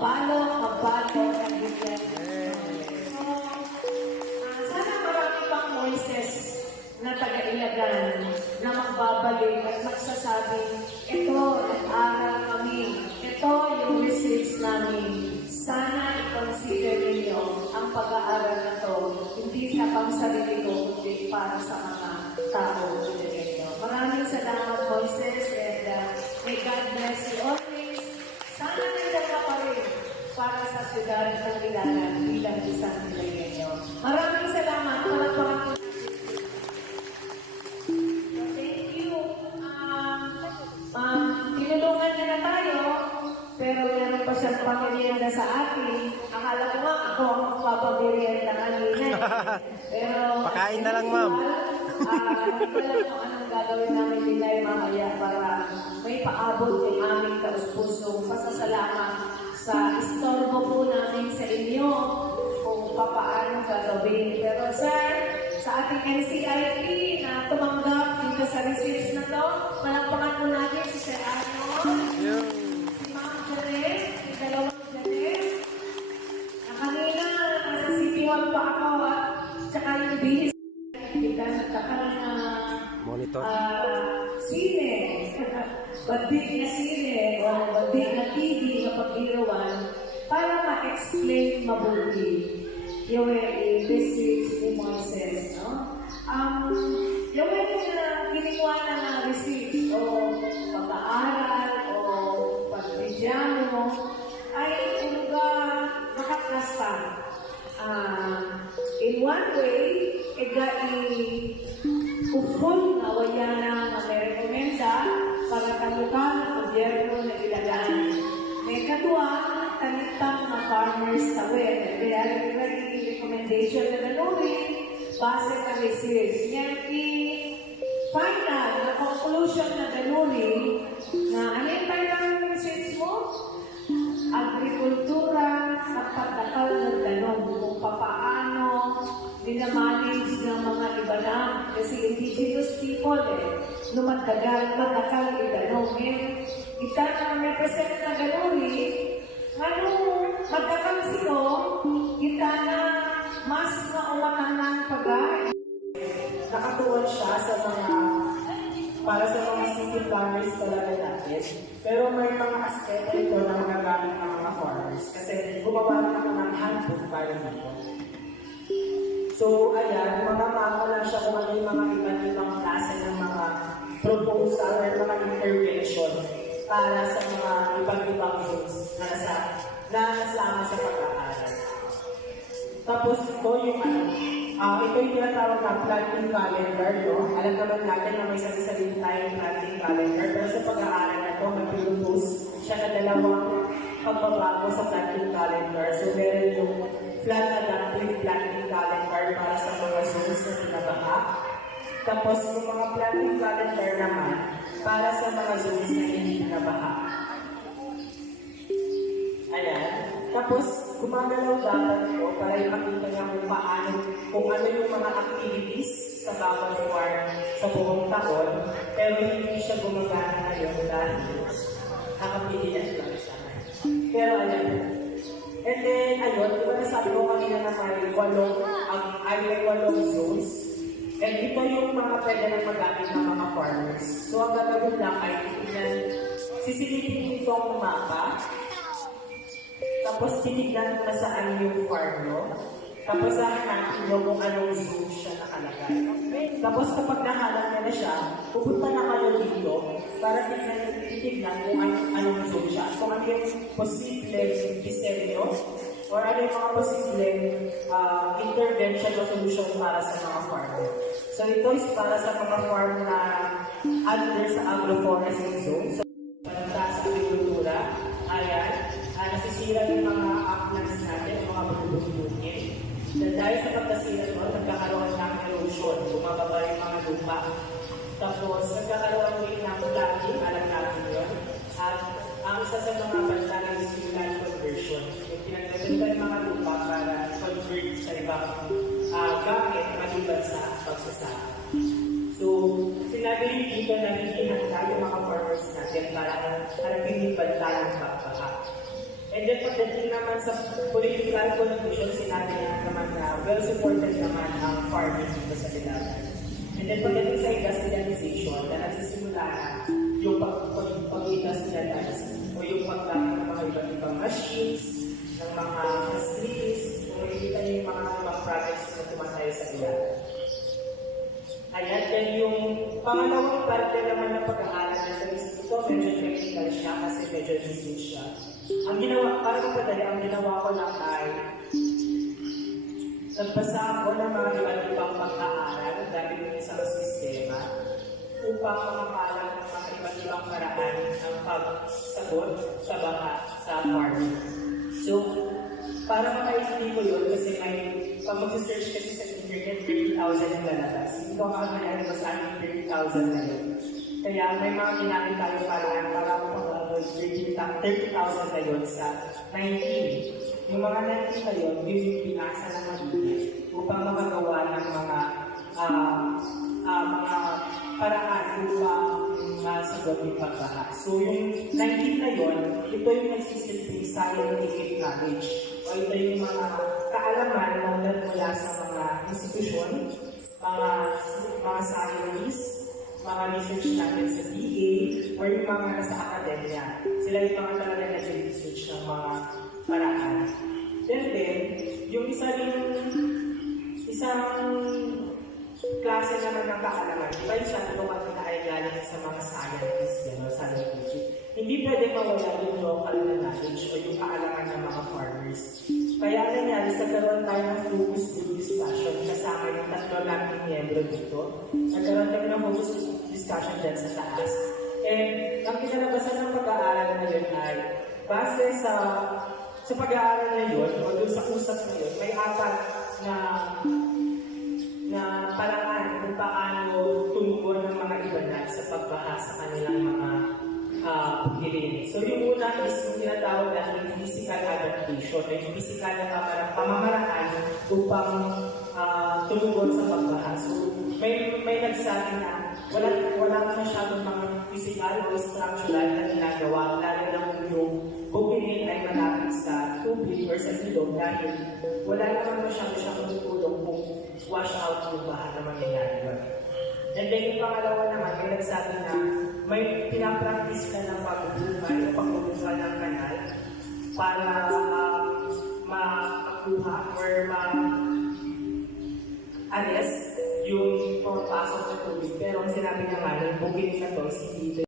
Mabalo, ang bigyan. So, sana marami pang Moises na taga-Ilagan na magbabalik at magsasabing, ito, nag-aral kami. Ito yung message namin. Sana i-consider ninyo ang pag-aaral na to, hindi sa pangsarili ko, kundi para sa mga tao ninyo. Maraming salamat, Moises, and may God bless you always. Sana nandiyan ka pa rin para sa siyudad ng Ilagan bilang isang Ilagenyo. Maraming salamat. Palakpakan po. Thank you. Tinulungan niya na tayo, pero meron pa siyang pamilienda sa atin. Akala ko nga ako ang magpapamilienda kanina. Pero, pakain na lang, ma'am. Hindi ko alam kung anong gagawin namin nila mamaya para may paabot ng aming taus-pusong pasasalamat sa istorbo po namin sa inyo kung papaano gagawin. Pero sir, sa ating NCIP na tumanggap dito sa receipts na to, palakpakan po natin si Sir Arnold, si Ma'am Janet, si dalawang Janet, na kanina nasa CP1 pa ako at tsaka yung bihis kita nagkakaroon na monitor. Sine, badik na sine, o badik na TV na pag-irawan para ma-explain mabuti yung message ni Moises, no? Yung giniwa na receipt o pag-aaral o pag-bidyano ay talaga makaklasta. In one way, ufol na wayana na may rekomenda para kalukan ng gobyerno na Ilagan. May kadua, tanitang na farmers sa web. Kaya recommendation na nanuwi, base na research. Yan final na conclusion na nanuwi na ano yung final research mo? Agrikultura sa pagdakal ng tanong kung papaano dinamanage ng mga ibanang kasi indigenous people lumatagal, matakal itanong. Kita na represent na ganuri, magkakansino, kita na mas maumatan ng pagay. Nakatuon siya sa para sa mga city farmers talaga natin. Pero may mga aspeto ito na magagamit ng mga farmers kasi gumawa na ako ng handbook para dito. So, ayan, mamamama lang siya kung ano yung mga ibang klase ng mga proposal or mga intervention para sa mga ibang zones na nasama sa pag-aaral. Tapos ito yung ito yung tinatawag na planting calendar, no? Alam naman natin na may sarili tayong planting calendar, pero sa pag-aaral na ito, mag-propose siya na dalawang pagbabago sa planting calendar. So, meron yung flood adaptive planting calendar para sa mga zones na tinabaha. Tapos, yung mga planting calendar naman para sa mga zones na hindi tinabaha. Ayan. Tapos, gumagalaw dapat ito para makita niya kung ano yung mga activities sa bawat farm sa buong taon. Pero hindi siya gumagana ngayon dahil nakapilihan lang siya. Pero ayan. And then, ayun, diba nasabi ko kanina na may walong zones. And ito yung mga pwede na magamit ng mga farmers. So, ang gagawin lang ay sisilipin itong mapa. Tapos tinignan mo na saan yung farm mo. Tapos hahanapin mo kung anong zone siya nakalagay. Tapos kapag nahanap niya na siya, pupunta na kayo dito para titignan kung anong zone siya. Kung ano yung posibleng disenyo or ano yung mga posibleng intervention o solution para sa mga farm. So ito is para sa mga farm na under sa agroforestry zone. So, para sa agrikultura, ayan. Nasisira yung mga uplands natin, yung mga bubugin. Dahil sa pagkasira mo, nagkakaroon ng erosion, bumababa yung mga lupa. Tapos, nagkakaroon din ng flooding, alam natin yun. At ang isa sa mga bansa is yung land conversion. Yung pinagdadagdag yung mga lupa para convert sa ibang gamit maliban sa pagsasaka. So, sinabi rin dito na hindi handa yung mga farmers natin para harapin yung banta ng pagbaha. And then pagdating naman sa political condition, sinabi niya naman na well-supported naman ang farming dito sa Bilaran. And then pagdating sa industrialization, na nagsisimula na yung pag-industrialize o yung paggamit ng mga iba't ibang machines, ng mga facilities, kung makikita niyo yung mga ibang projects na tumatayo sa Bilaran. Ayan, then yung pangalawang parte naman ng pag-aaral nito is ito, medyo technical siya kasi medyo research siya. Ang ginawa, para mapadali, ang ginawa ko lang ay nagbasa ako ng mga iba't ibang pag-aaral dahil yung isang sistema upang makapalang ng mga iba't ibang paraan ng pagsagot sa baha sa farming. So, para makaintindi ko yun kasi may pag mag-search kasi sa internet, 30,000 yung lalabas. Hindi ko makakayari ba sa akin 30,000 na yun. Kaya may mga ginamit tayo paraan para mapag-avoid 30,000 na yun sa 19. Yung mga 19 na yun, yun yung pinasa na mabuti upang makagawa ng mga paraan upang masagot yung pagbaha. So yung 19 na yun, ito yung nagsisilbing scientific knowledge. O ito yung mga kaalaman na mula sa mga institusyon, mga scientists, mga research natin sa DA, or yung mga nasa akademya. Sila yung mga talaga nag-research ng mga paraan. Then, yung isang klase naman ng kaalaman, iba yung sabi ko kanina ay galing sa mga scientists, scientific. Hindi pwede mawala yung local na knowledge o yung kaalaman ng mga farmers. Kaya nangyari, nagkaroon tayo ng focus group discussion kasama yung tatlo nating miyembro dito. Nagkaroon tayo ng focus group discussion dyan sa taas. And ang kinalabasan ng pag-aaral na yun ay base sa pag-aaral na yun o doon sa usap na yun, may apat na paraan kung paano tumugon ng mga ibanat sa pagbaha sa kanilang mga pagkiling. So yung una is yung tinatawag natin physical adaptation, yung physical na pamamaraan upang tumugon sa pagbaha. So may nagsabi na wala masyadong mga physical o structural na ginagawa, lalo na kung yung bukilin ay malapit sa tubig or sa ilog dahil wala naman masyado siyang tutulong kung wash out yung baha na mangyayari. And then yung pangalawa naman, may nagsabi na may pinapractice na ng pagbubukan o pagbubukal ng kanal para makakuha or ma-arrest yung pagpasok ng tubig. Pero ang sinabi niya nga, yung bukilin na to, hindi